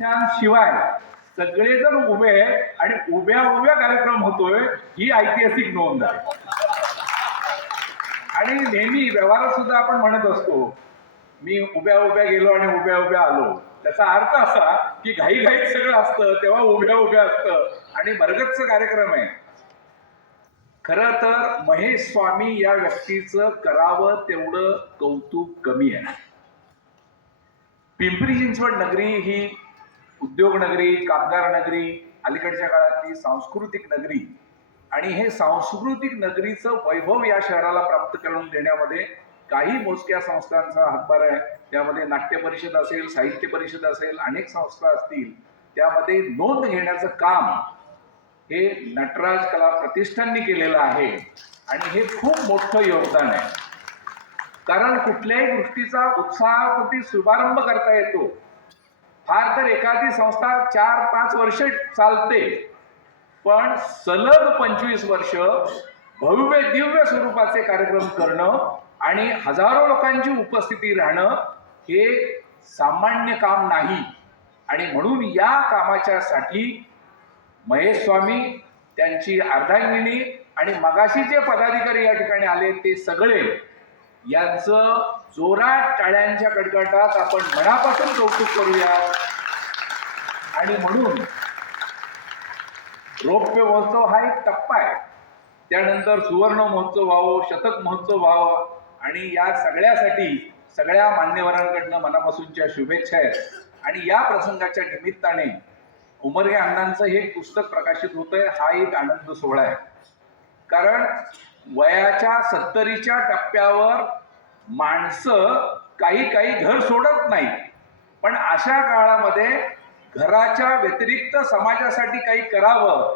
शिवाय सगळेजण उभे आणि उभ्या उभ्या कार्यक्रम होतोय ही ऐतिहासिक नोंद आहे. आणि नेहमी व्यवहारात सुद्धा आपण म्हणत असतो मी उभ्या उभ्या गेलो आणि उभ्या उभ्या आलो. त्याचा अर्थ असा की घाईघाईत सगळं असतं तेव्हा उभ्या उभ्या असतं आणि भरगच्च कार्यक्रम आहे. खरं तर महेश स्वामी या व्यक्तीचं करावं तेवढं कौतुक कमी आहे. पिंपरी चिंचवड नगरी ही उद्योग नगरी, कामगार नगरी, अलीकडच्या काळातली सांस्कृतिक नगरी आणि हे सांस्कृतिक नगरीचं वैभव या शहराला प्राप्त करून देण्यामध्ये काही मोजक्या संस्थांचा हातभार आहे. त्यामध्ये नाट्य परिषद असेल, साहित्य परिषद असेल, अनेक संस्था असतील. त्यामध्ये नोंद घेण्याचं काम हे नटराज कला प्रतिष्ठाननी केलेलं आहे आणि हे खूप मोठं योगदान आहे. कारण कुठल्याही गोष्टीचा उत्साहापोटी शुभारंभ करता येतो. फार तर एखादी संस्था 4-5 वर्ष चालते, पण सलग 25 वर्ष भव्य दिव्य स्वरूपाचे कार्यक्रम करणं आणि हजारो लोकांची उपस्थिती राहणं हे सामान्य काम नाही. आणि म्हणून या कामाच्यासाठी महेश स्वामी, त्यांची अर्धांगिनी आणि मगाशी जे पदाधिकारी या ठिकाणी आले ते सगळे यांचं जोरात टाळ्यांच्या कडकडाटात आपण मनापासून कौतुक करूया. आणि म्हणून रौप्य महोत्सव हा एक टप्पा आहे. त्यानंतर सुवर्ण महोत्सव व्हावं, शतक महोत्सव व्हावं आणि या सगळ्यासाठी सगळ्या मान्यवरांकडनं मनापासूनच्या शुभेच्छा आहेत. आणि या प्रसंगाच्या निमित्ताने उमरगे अण्णांचं हे पुस्तक प्रकाशित होतंय हा एक आनंद सोहळा आहे. कारण वयाच्या 70च्या टप्प्यावर माणसं काही घर सोडत नाही, पण अशा काळामध्ये घराच्या व्यतिरिक्त समाजासाठी काही करावं